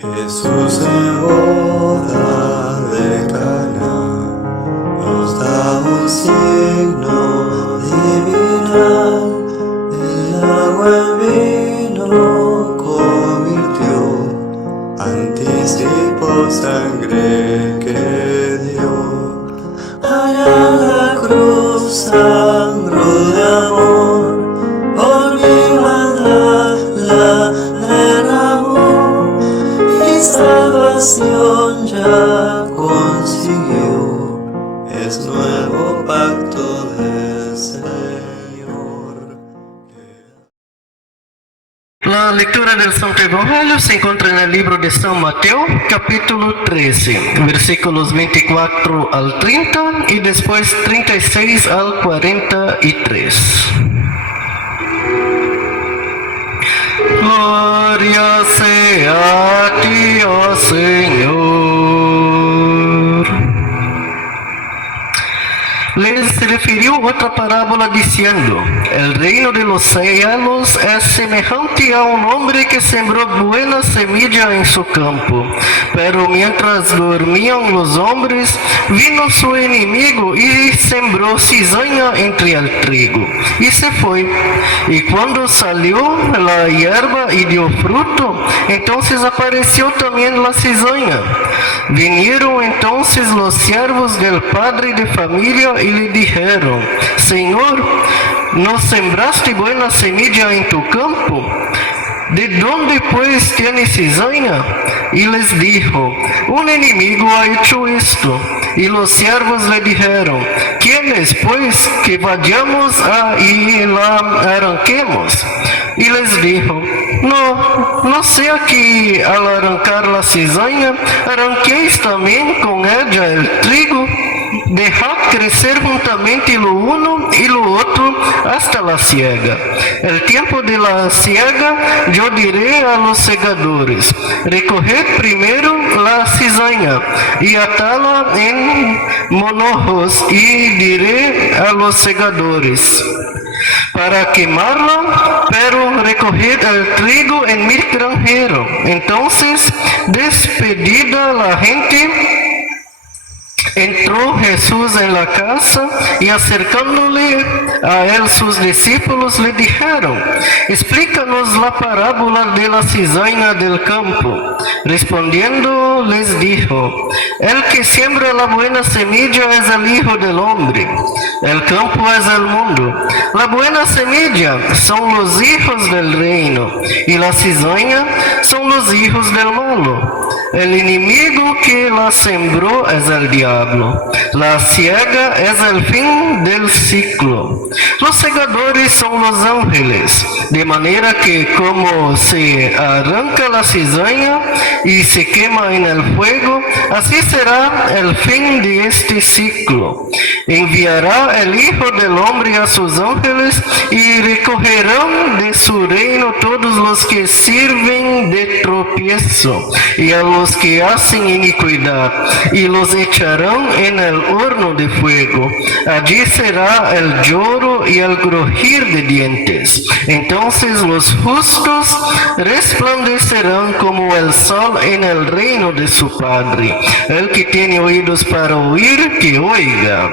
Jesús en boda de Caná nos da un signo divinal. El agua en vino convirtió, anticipó sangre que dio. Allá la cruz sangró de amor, por mi maldad la derramó, y salvación ya consiguió, es nuevo pacto del Señor. La lectura del Santo Evangelio se encuentra en el libro de San Mateo, capítulo 13, versículos 24 al 30 y después 36 al 43. Gloria sea a ti, oh Señor. Les refirió otra parábola diciendo: el reino de los cielos es semejante a un hombre que sembró buena semilla en su campo. Pero mientras dormían los hombres, vino su enemigo y sembró cizaña entre el trigo, y se fue. Y cuando salió la hierba y dio fruto, entonces apareció también la cizaña. Vinieron entonces los siervos del padre de familia y le dijeron: Señor, ¿no sembraste buena semilla en tu campo? ¿De dónde pues tienes cizaña? Y les dijo: un enemigo ha hecho esto. Y los siervos le dijeron: ¿quién es pues que vayamos y la arranquemos? Y les dijo: no sea que al arrancar la cizaña arranquéis también con ella el trigo. Dejad crecer juntamente lo uno y lo otro hasta la siega. El tiempo de la siega yo diré a los segadores: recoged primero la cizaña y atadla en manojos, y diré a los segadores: para quemarla, pero recoged el trigo en mi granjero. Entonces, despedida la gente, entró Jesús en la casa, y acercándole a él sus discípulos le dijeron: explícanos la parábola de la cizaña del campo. Respondiendo les dijo: el que siembra la buena semilla es el Hijo del Hombre. El campo es el mundo. La buena semilla son los hijos del reino, y la cizaña son los hijos del malo. El enemigo que la sembró es el diablo. La siega es el fin del ciclo. Los segadores son los ángeles, de manera que como se arranca la cizaña y se quema en el fuego, así será el fin de este ciclo. Enviará el Hijo del Hombre a sus ángeles, y recogerán de su reino todos los que sirven de tropiezo y a los que hacen iniquidad, y los echarán en el horno de fuego. Allí será el lloro y el crujir de dientes. Entonces los justos resplandecerán como el sol en el reino de su Padre. El que tiene oídos para oír, que oiga.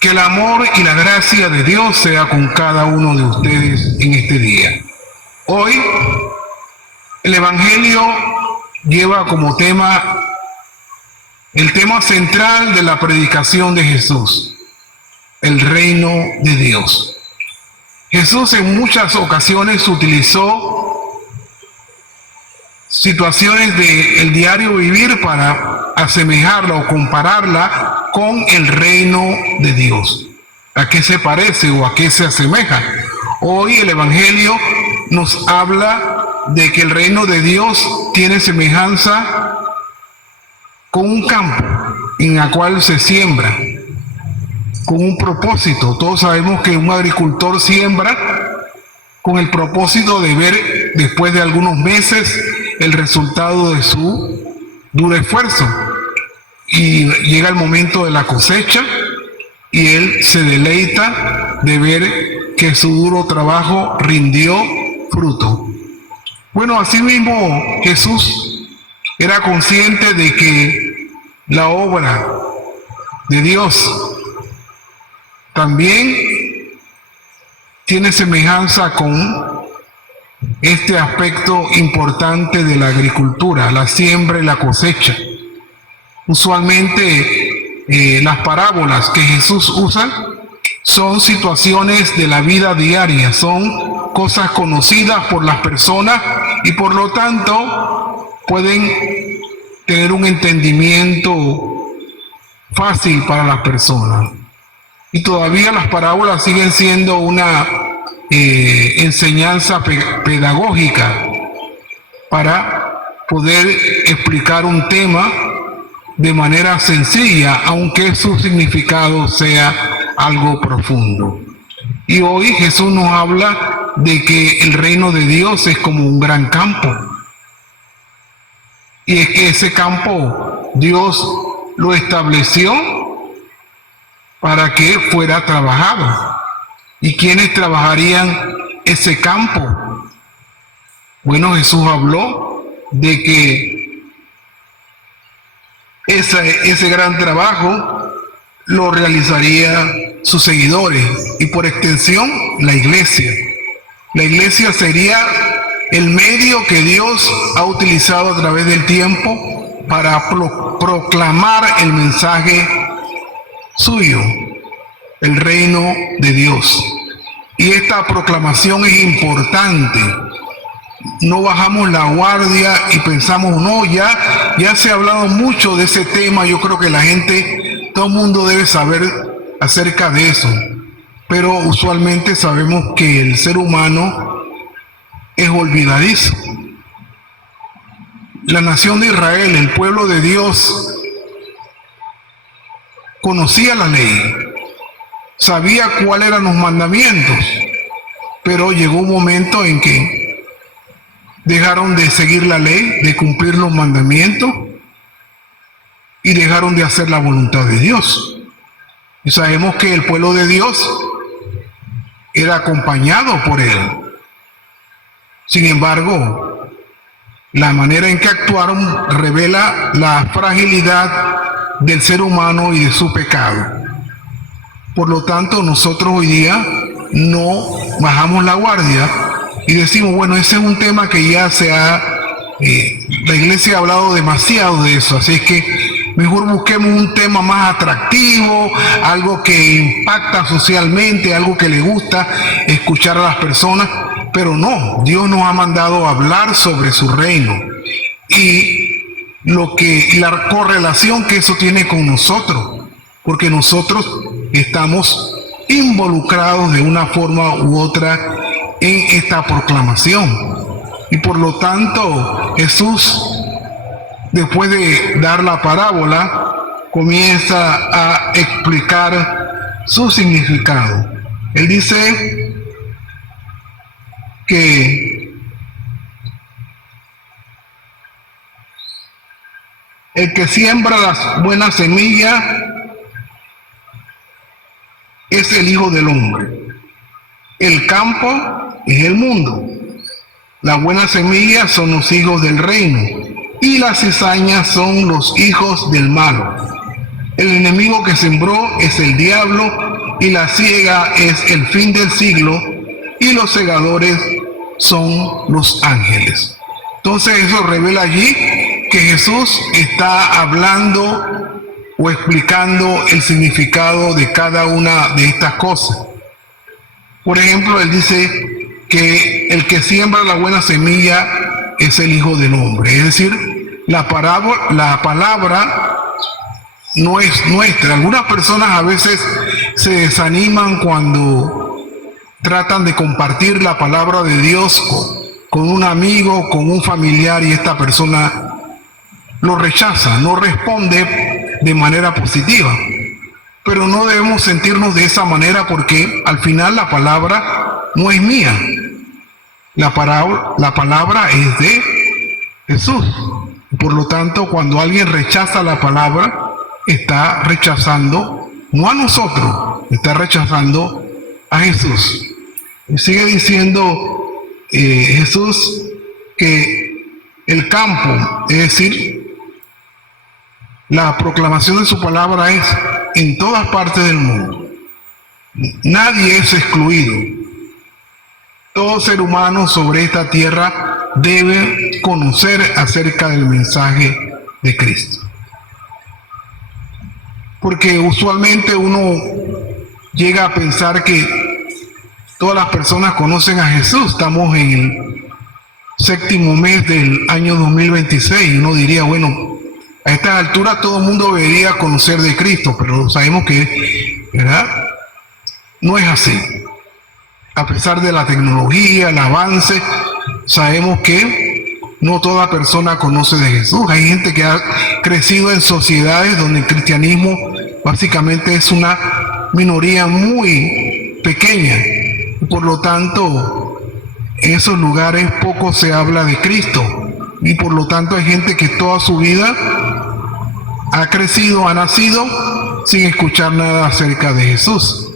Que el amor y la gracia de Dios sea con cada uno de ustedes en este día. Hoy, el Evangelio lleva como tema el tema central de la predicación de Jesús: el reino de Dios. Jesús en muchas ocasiones utilizó situaciones del diario vivir para asemejarla o compararla con el reino de Dios. ¿A qué se parece o a qué se asemeja? Hoy el Evangelio nos habla de que el reino de Dios tiene semejanza con un campo en el cual se siembra con un propósito. Todos sabemos que un agricultor siembra con el propósito de ver después de algunos meses el resultado de su duro esfuerzo, y llega el momento de la cosecha y él se deleita de ver que su duro trabajo rindió fruto. Bueno, asimismo Jesús era consciente de que la obra de Dios también tiene semejanza con este aspecto importante de la agricultura, la siembra y la cosecha. Usualmente las parábolas que Jesús usa son situaciones de la vida diaria, son cosas conocidas por las personas y por lo tanto pueden tener un entendimiento fácil para las personas. Y todavía las parábolas siguen siendo una enseñanza pedagógica para poder explicar un tema de manera sencilla, aunque su significado sea algo profundo. Y hoy Jesús nos habla de que el reino de Dios es como un gran campo. Y es que ese campo Dios lo estableció para que fuera trabajado. ¿Y quiénes trabajarían ese campo? Bueno, Jesús habló de que ese gran trabajo lo realizaría sus seguidores y por extensión la iglesia. La iglesia sería el medio que Dios ha utilizado a través del tiempo para proclamar el mensaje suyo, el reino de Dios. Y esta proclamación es importante. No bajamos la guardia y pensamos, no, ya se ha hablado mucho de ese tema, yo creo que la gente, todo el mundo debe saber acerca de eso. Pero usualmente sabemos que el ser humano es olvidadizo. La nación de Israel, el pueblo de Dios, conocía la ley, sabía cuáles eran los mandamientos, pero llegó un momento en que dejaron de seguir la ley, de cumplir los mandamientos y dejaron de hacer la voluntad de Dios. Y sabemos que el pueblo de Dios era acompañado por él. Sin embargo, la manera en que actuaron revela la fragilidad del ser humano y de su pecado. Por lo tanto, nosotros hoy día no bajamos la guardia y decimos, bueno, ese es un tema que ya la iglesia ha hablado demasiado de eso, así es que mejor busquemos un tema más atractivo, algo que impacta socialmente, algo que le gusta escuchar a las personas, pero no, Dios nos ha mandado a hablar sobre su reino y la correlación que eso tiene con nosotros, porque nosotros estamos involucrados de una forma u otra en esta proclamación. Y por lo tanto, Jesús, después de dar la parábola, comienza a explicar su significado. Él dice que el que siembra las buenas semillas es el Hijo del Hombre. El campo es el mundo. Las buenas semillas son los hijos del reino y las cizañas son los hijos del malo. El enemigo que sembró es el diablo y la siega es el fin del siglo y los segadores son los ángeles. Entonces eso revela allí que Jesús está hablando o explicando el significado de cada una de estas cosas. Por ejemplo, él dice que el que siembra la buena semilla es el Hijo del Hombre. Es decir, la palabra no es nuestra. Algunas personas a veces se desaniman cuando tratan de compartir la palabra de Dios con un amigo, con un familiar, y esta persona lo rechaza, no responde de manera positiva. Pero no debemos sentirnos de esa manera, porque al final la palabra no es mía. La palabra es de Jesús. Por lo tanto, cuando alguien rechaza la palabra, está rechazando no a nosotros, está rechazando a Jesús. Y sigue diciendo Jesús que el campo, es decir, la proclamación de su palabra es en todas partes del mundo. Nadie es excluido. Todo ser humano sobre esta tierra debe conocer acerca del mensaje de Cristo. Porque usualmente uno llega a pensar que todas las personas conocen a Jesús. Estamos en el séptimo mes del año 2026 y uno diría, bueno, a esta altura todo el mundo debería conocer de Cristo, pero sabemos que, ¿verdad?, no es así. A pesar de la tecnología, el avance, sabemos que no toda persona conoce de Jesús. Hay gente que ha crecido en sociedades donde el cristianismo básicamente es una minoría muy pequeña. Por lo tanto, en esos lugares poco se habla de Cristo. Y por lo tanto hay gente que toda su vida ha crecido, ha nacido sin escuchar nada acerca de Jesús.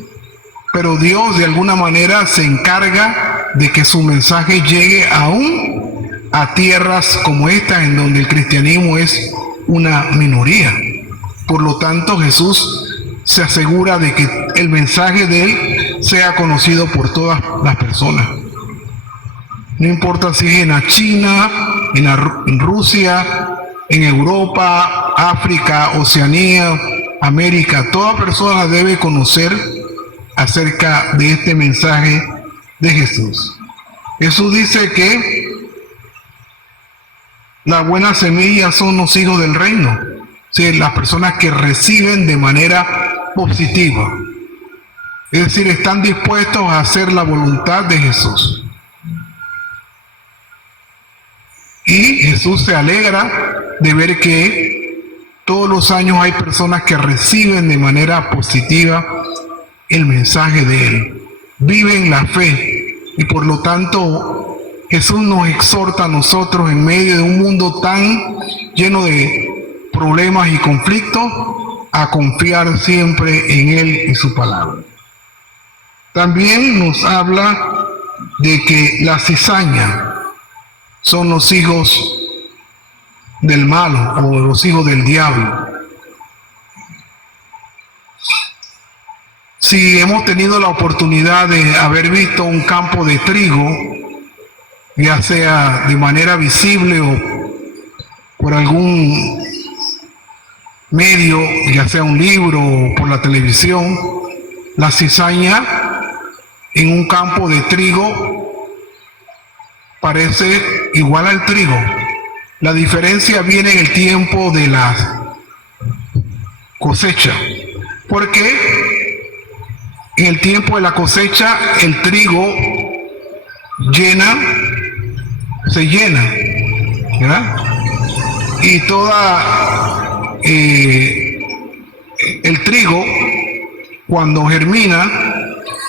Pero Dios de alguna manera se encarga de que su mensaje llegue aún a tierras como esta, en donde el cristianismo es una minoría. Por lo tanto, Jesús se asegura de que el mensaje de Él sea conocido por todas las personas. No importa si es en la China, en Rusia, en Europa, África, Oceanía, América, toda persona debe conocer acerca de este mensaje de Jesús. Jesús dice que la buena semilla son los hijos del reino, ¿sí?, las personas que reciben de manera positiva, es decir, están dispuestos a hacer la voluntad de Jesús. Y Jesús se alegra de ver que todos los años hay personas que reciben de manera positiva el mensaje de Él, viven la fe, y por lo tanto Jesús nos exhorta a nosotros en medio de un mundo tan lleno de problemas y conflictos a confiar siempre en Él y su palabra. También nos habla de que la cizaña son los hijos del malo o los hijos del diablo. Si hemos tenido la oportunidad de haber visto un campo de trigo, ya sea de manera visible o por algún medio, ya sea un libro o por la televisión, la cizaña en un campo de trigo parece igual al trigo. La diferencia viene en el tiempo de la cosecha, porque en el tiempo de la cosecha el trigo se llena, ¿verdad? Y el trigo, cuando germina,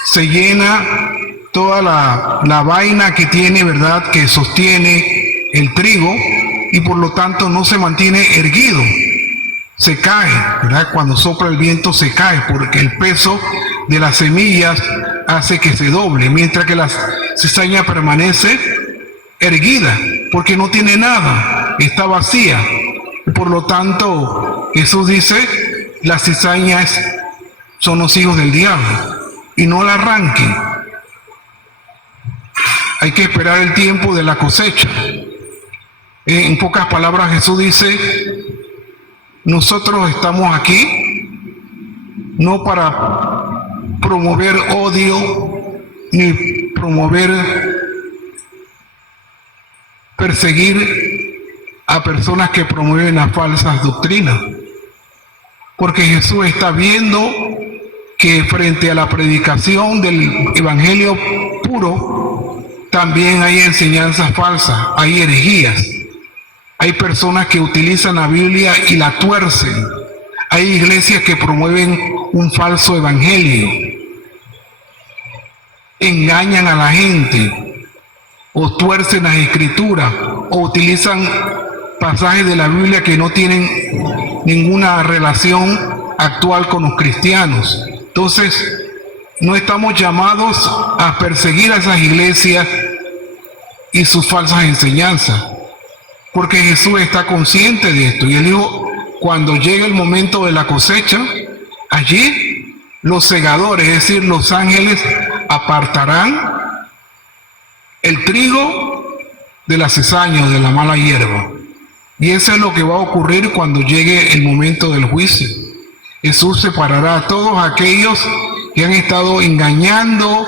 se llena toda la vaina que tiene, ¿verdad?, que sostiene el trigo, y por lo tanto no se mantiene erguido, se cae, ¿verdad? Cuando sopla el viento se cae, porque el peso de las semillas hace que se doble, mientras que la cizaña permanece erguida, porque no tiene nada, está vacía. Por lo tanto, Jesús dice, las cizañas son los hijos del diablo, y no la arranquen. Hay que esperar el tiempo de la cosecha. En pocas palabras, Jesús dice, nosotros estamos aquí no para promover odio ni promover perseguir a personas que promueven las falsas doctrinas, porque Jesús está viendo que frente a la predicación del evangelio puro también hay enseñanzas falsas, hay herejías, hay personas que utilizan la Biblia y la tuercen, hay iglesias que promueven un falso evangelio, engañan a la gente o tuercen las escrituras o utilizan pasajes de la Biblia que no tienen ninguna relación actual con los cristianos. Entonces, no estamos llamados a perseguir a esas iglesias y sus falsas enseñanzas. Porque Jesús está consciente de esto. Y él dijo, cuando llegue el momento de la cosecha, allí los segadores, es decir, los ángeles, apartarán el trigo de la cizaña o de la mala hierba. Y eso es lo que va a ocurrir cuando llegue el momento del juicio. Jesús separará a todos aquellos que han estado engañando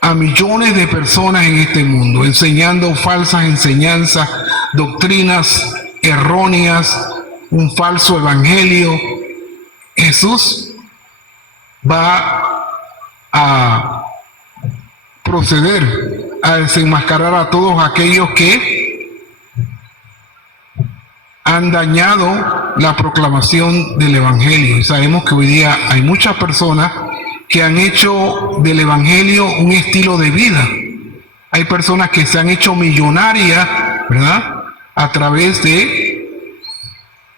a millones de personas en este mundo, enseñando falsas enseñanzas, doctrinas erróneas, un falso evangelio. Jesús va a proceder a desenmascarar a todos aquellos que han dañado la proclamación del evangelio. Y sabemos que hoy día hay muchas personas que han hecho del evangelio un estilo de vida. Hay personas que se han hecho millonarias, ¿verdad?, a través de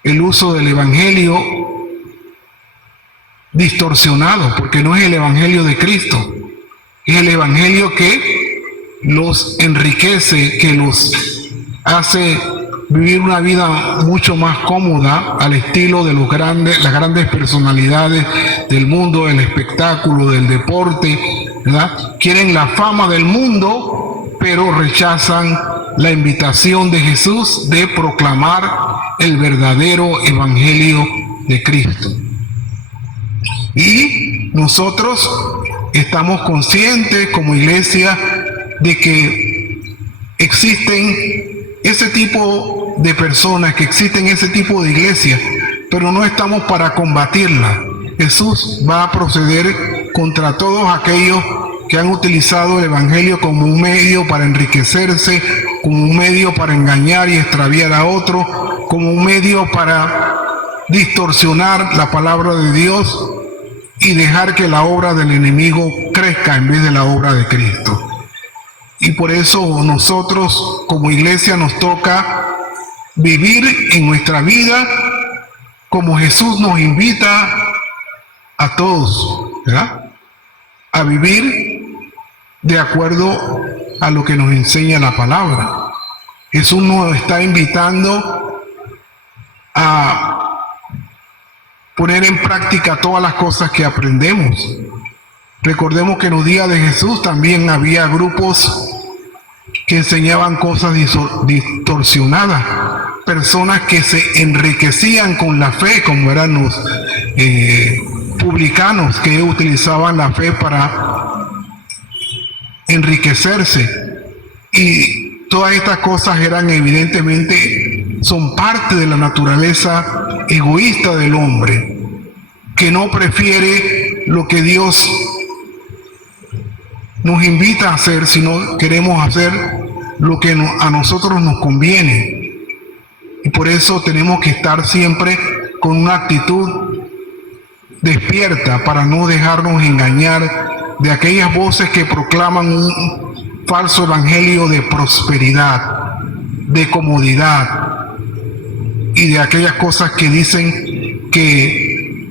el uso del evangelio distorsionado, porque no es el evangelio de Cristo, es el evangelio que los enriquece, que los hace vivir una vida mucho más cómoda al estilo de las grandes personalidades del mundo, del espectáculo, del deporte, ¿verdad? Quieren la fama del mundo, pero rechazan la invitación de Jesús de proclamar el verdadero evangelio de Cristo. Y nosotros estamos conscientes como iglesia de que existen ese tipo de personas, que existen ese tipo de iglesias, pero no estamos para combatirla. Jesús va a proceder contra todos aquellos que han utilizado el evangelio como un medio para enriquecerse, como un medio para engañar y extraviar a otros, como un medio para distorsionar la palabra de Dios y dejar que la obra del enemigo crezca en vez de la obra de Cristo. Y por eso nosotros como iglesia nos toca vivir en nuestra vida como Jesús nos invita a todos, ¿verdad?, a vivir de acuerdo a lo que nos enseña la palabra. Jesús nos está invitando a poner en práctica todas las cosas que aprendemos. Recordemos que en los días de Jesús también había grupos que enseñaban cosas distorsionadas, personas que se enriquecían con la fe, como eran los publicanos, que utilizaban la fe para enriquecerse. Y todas estas cosas eran evidentemente, son parte de la naturaleza egoísta del hombre, que no prefiere lo que Dios nos invita a hacer, sino queremos hacer lo que a nosotros nos conviene. Y por eso tenemos que estar siempre con una actitud despierta para no dejarnos engañar de aquellas voces que proclaman un falso evangelio de prosperidad, de comodidad y de aquellas cosas que dicen que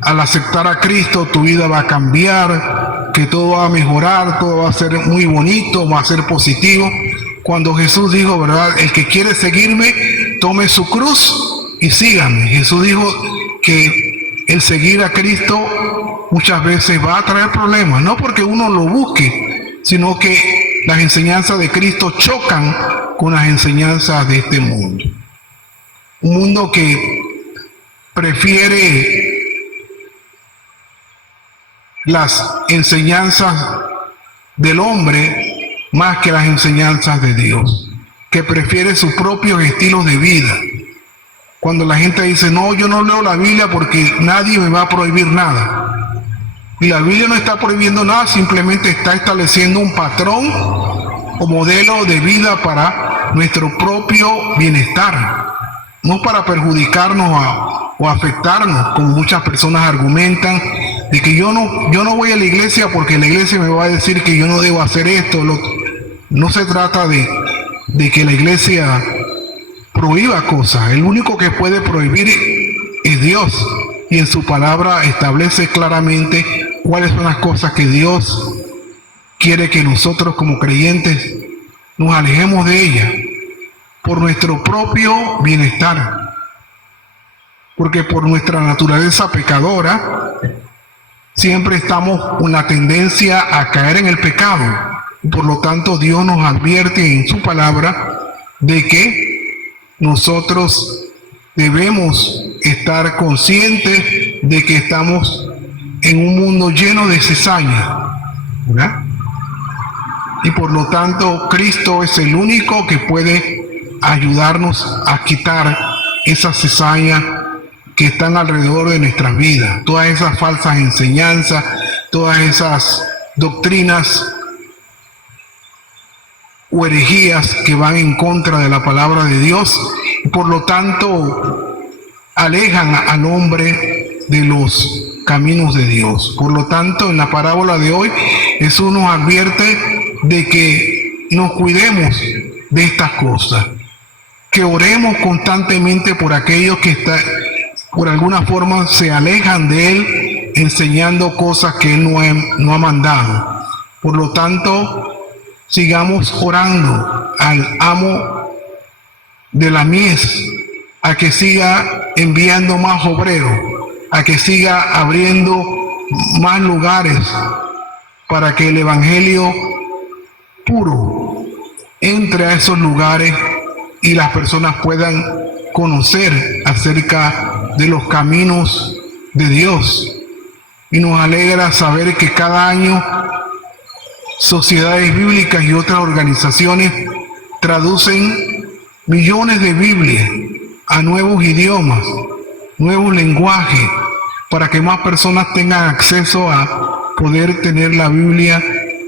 al aceptar a Cristo tu vida va a cambiar, que todo va a mejorar, todo va a ser muy bonito, va a ser positivo. Cuando Jesús dijo, ¿verdad?, el que quiere seguirme, tome su cruz y sígame. Jesús dijo que el seguir a Cristo muchas veces va a traer problemas, no porque uno lo busque, sino que las enseñanzas de Cristo chocan con las enseñanzas de este mundo. Un mundo que prefiere las enseñanzas del hombre más que las enseñanzas de Dios, que prefiere sus propios estilos de vida. Cuando la gente dice, no, yo no leo la Biblia porque nadie me va a prohibir nada. Y la Biblia no está prohibiendo nada, simplemente está estableciendo un patrón o modelo de vida para nuestro propio bienestar, no para perjudicarnos o afectarnos, como muchas personas argumentan, de que yo no voy a la iglesia porque la iglesia me va a decir que yo no debo hacer esto. No se trata de que la iglesia prohíba cosas. El único que puede prohibir es Dios, y en su palabra establece claramente cuáles son las cosas que Dios quiere que nosotros como creyentes nos alejemos de ella por nuestro propio bienestar. Porque por nuestra naturaleza pecadora, siempre estamos con la tendencia a caer en el pecado. Y por lo tanto, Dios nos advierte en su palabra de que nosotros debemos estar conscientes de que estamos en un mundo lleno de cizaña, ¿verdad? Y por lo tanto, Cristo es el único que puede ayudarnos a quitar esa cizaña que están alrededor de nuestras vidas, todas esas falsas enseñanzas, todas esas doctrinas o herejías que van en contra de la palabra de Dios, y por lo tanto alejan al hombre de los caminos de Dios. Por lo tanto, en la parábola de hoy Jesús nos advierte de que nos cuidemos de estas cosas, que oremos constantemente por aquellos que por alguna forma se alejan de Él, enseñando cosas que Él no ha mandado. Por lo tanto, sigamos orando al amo de la mies, a que siga enviando más obreros, a que siga abriendo más lugares para que el evangelio puro entre a esos lugares y las personas puedan conocer acerca de los caminos de Dios. Y nos alegra saber que cada año sociedades bíblicas y otras organizaciones traducen millones de Biblias a nuevos idiomas, nuevos lenguajes, para que más personas tengan acceso a poder tener la Biblia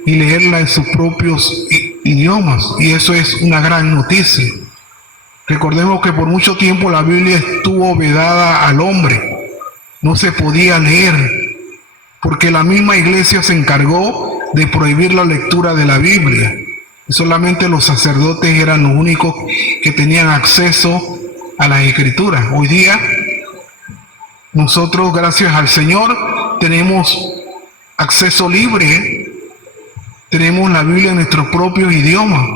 y leerla en sus propios idiomas. Y eso es una gran noticia. Recordemos que por mucho tiempo la Biblia estuvo vedada al hombre. No se podía leer, porque la misma iglesia se encargó de prohibir la lectura de la Biblia. Solamente los sacerdotes eran los únicos que tenían acceso a las escrituras. Hoy día, nosotros, gracias al Señor, tenemos acceso libre. Tenemos la Biblia en nuestro propio idioma.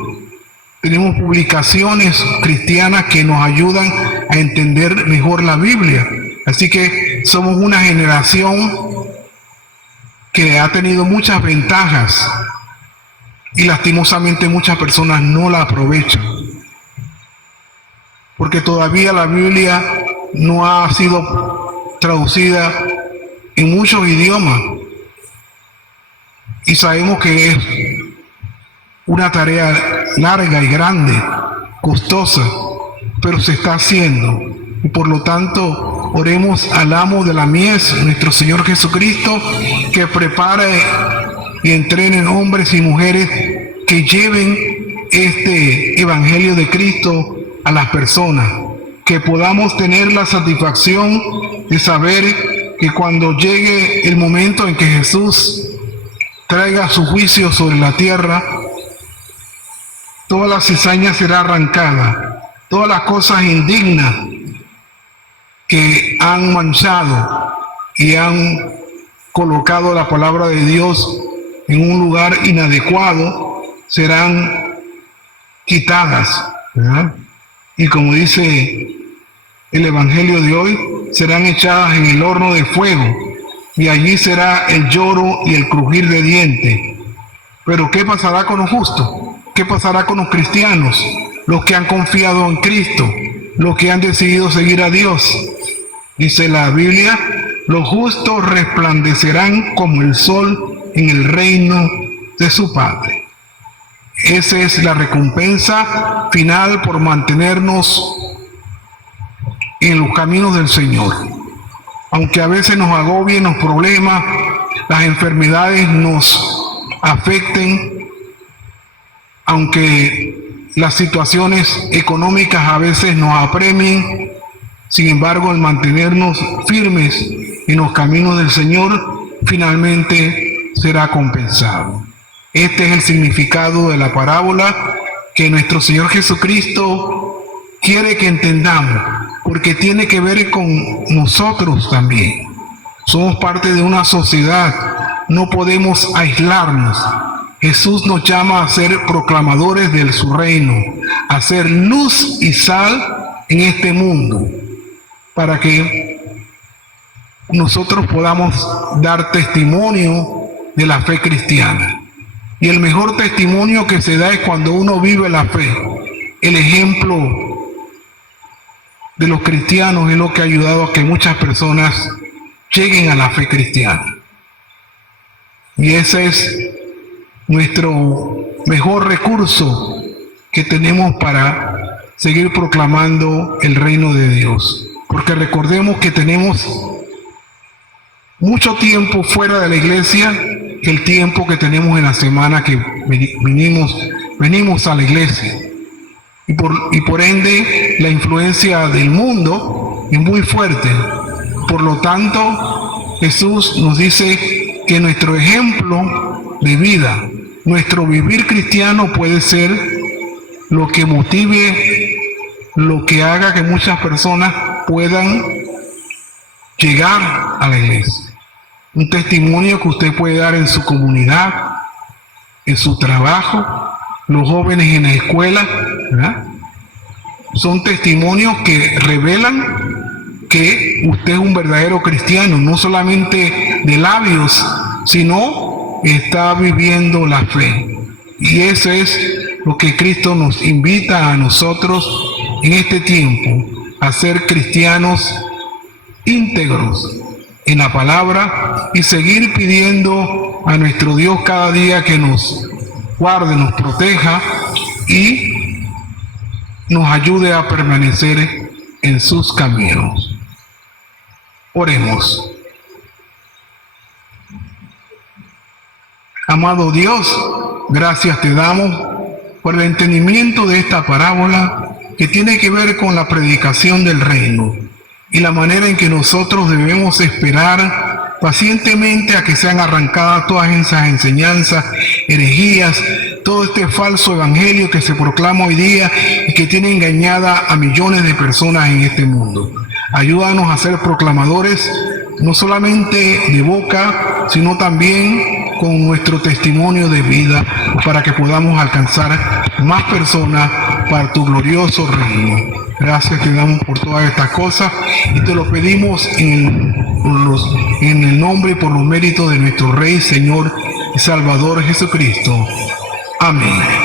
Tenemos publicaciones cristianas que nos ayudan a entender mejor la Biblia. Así que somos una generación que ha tenido muchas ventajas y lastimosamente muchas personas no la aprovechan, porque todavía la Biblia no ha sido traducida en muchos idiomas y sabemos que es una tarea larga y grande, costosa, pero se está haciendo. Y por lo tanto, oremos al amo de la mies, nuestro Señor Jesucristo, que prepare y entrenen hombres y mujeres que lleven este evangelio de Cristo a las personas, que podamos tener la satisfacción de saber que cuando llegue el momento en que Jesús traiga su juicio sobre la tierra, toda la cizaña será arrancada, todas las cosas indignas que han manchado y han colocado la palabra de Dios en un lugar inadecuado serán quitadas, ¿verdad? Y como dice el evangelio de hoy, serán echadas en el horno de fuego y allí será el lloro y el crujir de dientes. Pero ¿qué pasará con los justos? ¿Qué pasará con los cristianos? Los que han confiado en Cristo, los que han decidido seguir a Dios. Dice la Biblia, los justos resplandecerán como el sol en el reino de su Padre. Esa es la recompensa final por mantenernos en los caminos del Señor. Aunque a veces nos agobien los problemas, las enfermedades nos afecten, aunque las situaciones económicas a veces nos apremien, sin embargo, el mantenernos firmes en los caminos del Señor finalmente será compensado. Este es el significado de la parábola que nuestro Señor Jesucristo quiere que entendamos, porque tiene que ver con nosotros también. Somos parte de una sociedad, no podemos aislarnos. Jesús nos llama a ser proclamadores de su reino, a ser luz y sal en este mundo, para que nosotros podamos dar testimonio de la fe cristiana. Y el mejor testimonio que se da es cuando uno vive la fe. El ejemplo de los cristianos es lo que ha ayudado a que muchas personas lleguen a la fe cristiana. Y ese es nuestro mejor recurso que tenemos para seguir proclamando el reino de Dios. Porque recordemos que tenemos mucho tiempo fuera de la iglesia, el tiempo que tenemos en la semana que venimos a la iglesia. Y por ende, la influencia del mundo es muy fuerte. Por lo tanto, Jesús nos dice que nuestro ejemplo de vida, nuestro vivir cristiano puede ser lo que motive, lo que haga que muchas personas puedan llegar a la iglesia. Un testimonio que usted puede dar en su comunidad, en su trabajo, los jóvenes en la escuela, ¿verdad? Son testimonios que revelan que usted es un verdadero cristiano, no solamente de labios, sino está viviendo la fe. Y eso es lo que Cristo nos invita a nosotros en este tiempo, a ser cristianos íntegros en la palabra y seguir pidiendo a nuestro Dios cada día que nos guarde, nos proteja y nos ayude a permanecer en sus caminos. Oremos. Amado Dios, gracias te damos por el entendimiento de esta parábola que tiene que ver con la predicación del reino y la manera en que nosotros debemos esperar pacientemente a que sean arrancadas todas esas enseñanzas, herejías, todo este falso evangelio que se proclama hoy día y que tiene engañada a millones de personas en este mundo. Ayúdanos a ser proclamadores, no solamente de boca, sino también con nuestro testimonio de vida, para que podamos alcanzar más personas para tu glorioso reino. Gracias te damos por todas estas cosas y te lo pedimos en el nombre y por los méritos de nuestro Rey, Señor y Salvador Jesucristo. Amén.